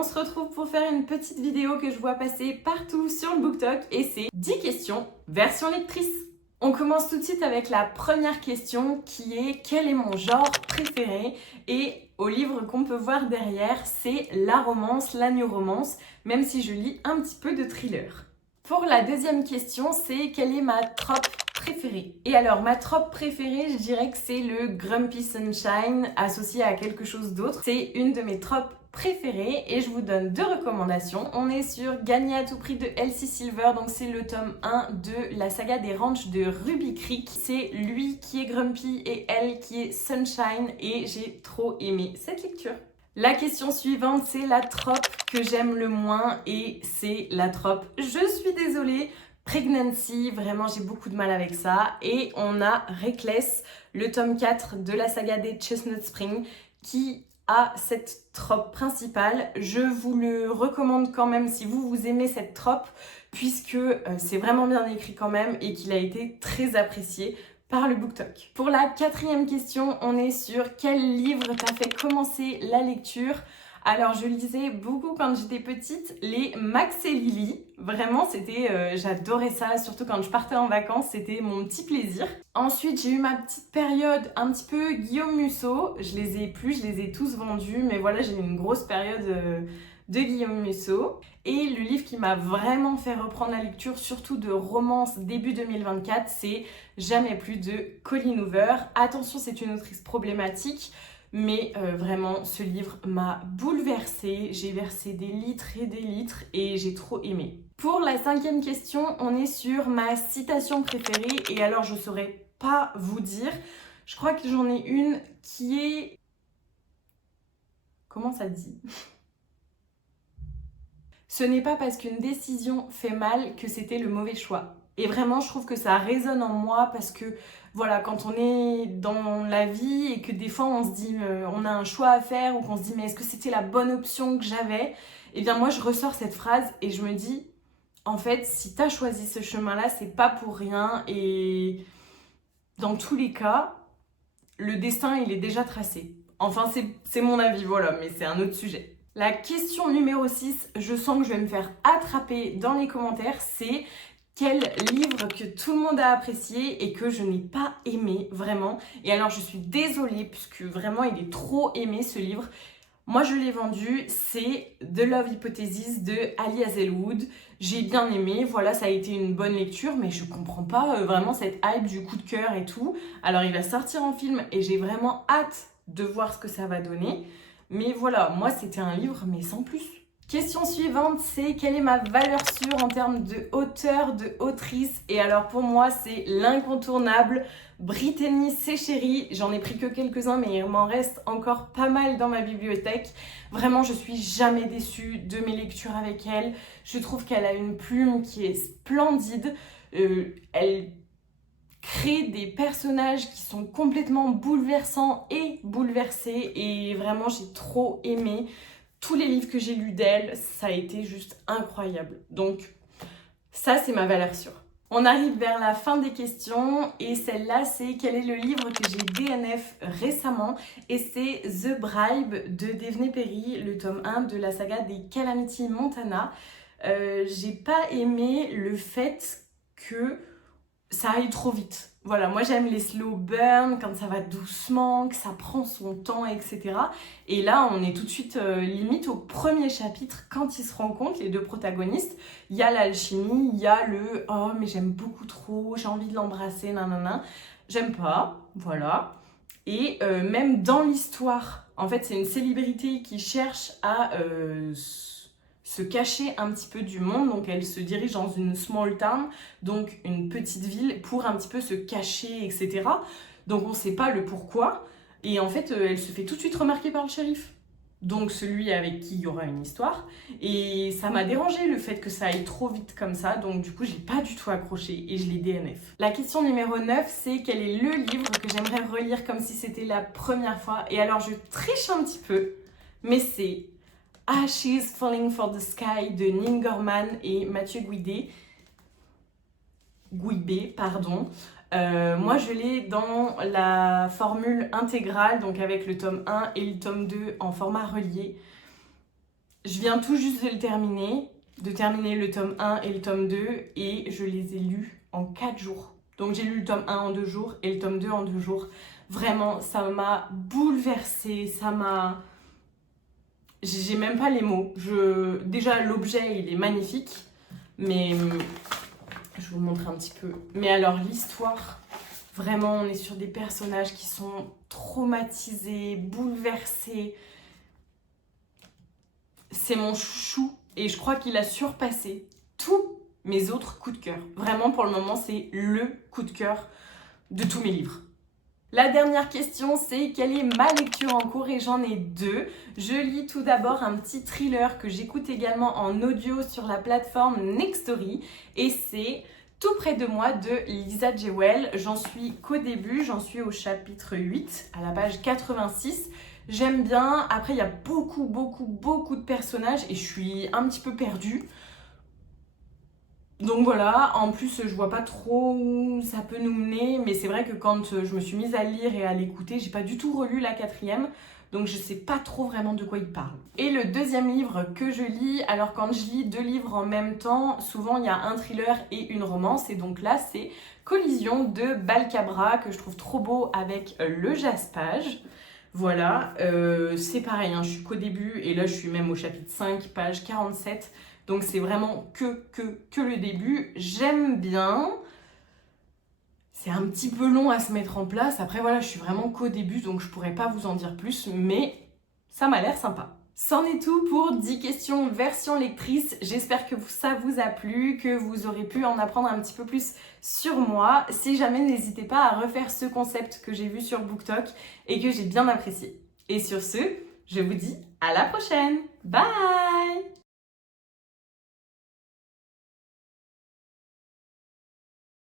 on se retrouve pour faire une petite vidéo que je vois passer partout sur le BookTok et c'est 10 questions version lectrice. On commence tout de suite avec la première question qui est quel est mon genre préféré? Et au livre qu'on peut voir derrière, c'est la romance, la new romance, même si je lis un petit peu de thriller. Pour la deuxième question, c'est quelle est ma trope préférée? Et alors, ma trope préférée, je dirais que c'est le Grumpy Sunshine associé à quelque chose d'autre. C'est une de mes tropes préférées et je vous donne 2 recommandations. On est sur Gagner à tout prix de Elsie Silver, donc c'est le tome 1 de la saga des ranchs de Ruby Creek. C'est lui qui est Grumpy et elle qui est Sunshine et j'ai trop aimé cette lecture. La question suivante, c'est la trope que j'aime le moins et c'est la trope, je suis désolée, Pregnancy, vraiment j'ai beaucoup de mal avec ça. Et on a Reckless, le tome 4 de la saga des Chestnut Springs qui a cette trope principale. Je vous le recommande quand même si vous aimez cette trope puisque c'est vraiment bien écrit quand même et qu'il a été très apprécié par le BookTok. Pour la 4e question, on est sur quel livre t'a fait commencer la lecture? Alors je lisais beaucoup quand j'étais petite les Max et Lily, vraiment c'était, j'adorais ça, surtout quand je partais en vacances, c'était mon petit plaisir. Ensuite j'ai eu ma petite période un petit peu Guillaume Musso, je les ai plus, je les ai tous vendus, mais voilà j'ai eu une grosse période de Guillaume Musso. Et le livre qui m'a vraiment fait reprendre la lecture, surtout de romance début 2024, c'est Jamais plus de Colleen Hoover. Attention, c'est une autrice problématique, mais vraiment, ce livre m'a bouleversée. J'ai versé des litres et j'ai trop aimé. Pour la 5e question, on est sur ma citation préférée. Et alors, je saurais pas vous dire. Je crois que j'en ai une qui est... Comment ça dit ? Ce n'est pas parce qu'une décision fait mal que c'était le mauvais choix. Et vraiment, je trouve que ça résonne en moi parce que, voilà, quand on est dans la vie et que des fois on se dit, on a un choix à faire ou qu'on se dit, mais est-ce que c'était la bonne option que j'avais? Eh bien, moi, je ressors cette phrase et je me dis, en fait, si t'as choisi ce chemin-là, c'est pas pour rien et dans tous les cas, le destin, il est déjà tracé. Enfin, c'est mon avis, voilà, mais c'est un autre sujet. La question numéro 6, je sens que je vais me faire attraper dans les commentaires, c'est quel livre que tout le monde a apprécié et que je n'ai pas aimé, vraiment. Et alors, je suis désolée, puisque vraiment, il est trop aimé, ce livre. Moi, je l'ai vendu, c'est The Love Hypothesis de Ali Hazelwood. J'ai bien aimé, voilà, ça a été une bonne lecture, mais je comprends pas vraiment cette hype du coup de cœur et tout. Alors, il va sortir en film et j'ai vraiment hâte de voir ce que ça va donner. Mais voilà, moi c'était un livre, mais sans plus. Question suivante, c'est quelle est ma valeur sûre en termes de auteur, de autrice? Et alors pour moi, c'est l'incontournable Brittany Sechéry. J'en ai pris que quelques-uns, mais il m'en reste encore pas mal dans ma bibliothèque. Vraiment, je suis jamais déçue de mes lectures avec elle. Je trouve qu'elle a une plume qui est splendide. Elle crée des personnages qui sont complètement bouleversants et bouleversés et vraiment j'ai trop aimé tous les livres que j'ai lus d'elle, ça a été juste incroyable. Donc ça c'est ma valeur sûre. On arrive vers la fin des questions et celle-là c'est quel est le livre que j'ai DNF récemment et c'est The Bribe de Devney Perry, le tome 1 de la saga des Calamity Montana. J'ai pas aimé le fait que ça aille trop vite. Voilà, moi j'aime les slow burn, quand ça va doucement, que ça prend son temps, etc. Et là, on est tout de suite limite au premier chapitre, quand ils se rencontrent, les 2 protagonistes. Il y a l'alchimie, il y a le « oh, mais j'aime beaucoup trop, j'ai envie de l'embrasser, nanana ». J'aime pas, voilà. Et même dans l'histoire, en fait, c'est une célébrité qui cherche à... se cacher un petit peu du monde, donc elle se dirige dans une small town, donc une petite ville, pour un petit peu se cacher, etc. Donc on ne sait pas le pourquoi, et en fait elle se fait tout de suite remarquer par le shérif, donc celui avec qui il y aura une histoire, et ça m'a dérangé le fait que ça aille trop vite comme ça, donc du coup j'ai pas du tout accroché, et je l'ai DNF. La question numéro 9, c'est quel est le livre que j'aimerais relire comme si c'était la première fois, et alors je triche un petit peu, mais c'est Ashes Falling for the Sky de Neil Gorman et Mathieu Guibé, pardon. Moi je l'ai dans la formule intégrale, donc avec le tome 1 et le tome 2 en format relié. Je viens tout juste de terminer le tome 1 et le tome 2 et je les ai lus en 4 jours. Donc j'ai lu le tome 1 en 2 jours et le tome 2 en 2 jours. Vraiment, ça m'a bouleversée, ça m'a... J'ai même pas les mots. Déjà, l'objet, il est magnifique, mais je vais vous montrer un petit peu. Mais alors, l'histoire, vraiment, on est sur des personnages qui sont traumatisés, bouleversés. C'est mon chouchou et je crois qu'il a surpassé tous mes autres coups de cœur. Vraiment, pour le moment, c'est le coup de cœur de tous mes livres. La dernière question, c'est quelle est ma lecture en cours, et j'en ai 2. Je lis tout d'abord un petit thriller que j'écoute également en audio sur la plateforme Nextory et c'est Tout près de moi de Lisa Jewell. J'en suis qu'au début, j'en suis au chapitre 8, à la page 86. J'aime bien, après il y a beaucoup de personnages et je suis un petit peu perdue. Donc voilà, en plus je vois pas trop où ça peut nous mener, mais c'est vrai que quand je me suis mise à lire et à l'écouter, j'ai pas du tout relu la 4e, donc je sais pas trop vraiment de quoi il parle. Et le deuxième livre que je lis, alors quand je lis 2 livres en même temps, souvent il y a un thriller et une romance, et donc là c'est Collision de Balcabra, que je trouve trop beau avec le jaspage. Voilà, c'est pareil, hein, je suis qu'au début, et là je suis même au chapitre 5, page 47, donc c'est vraiment que le début. J'aime bien. C'est un petit peu long à se mettre en place. Après voilà, je suis vraiment qu'au début, donc je pourrais pas vous en dire plus, mais ça m'a l'air sympa. C'en est tout pour 10 questions version lectrice. J'espère que ça vous a plu, que vous aurez pu en apprendre un petit peu plus sur moi. Si jamais, n'hésitez pas à refaire ce concept que j'ai vu sur BookTok et que j'ai bien apprécié. Et sur ce, je vous dis à la prochaine. Bye!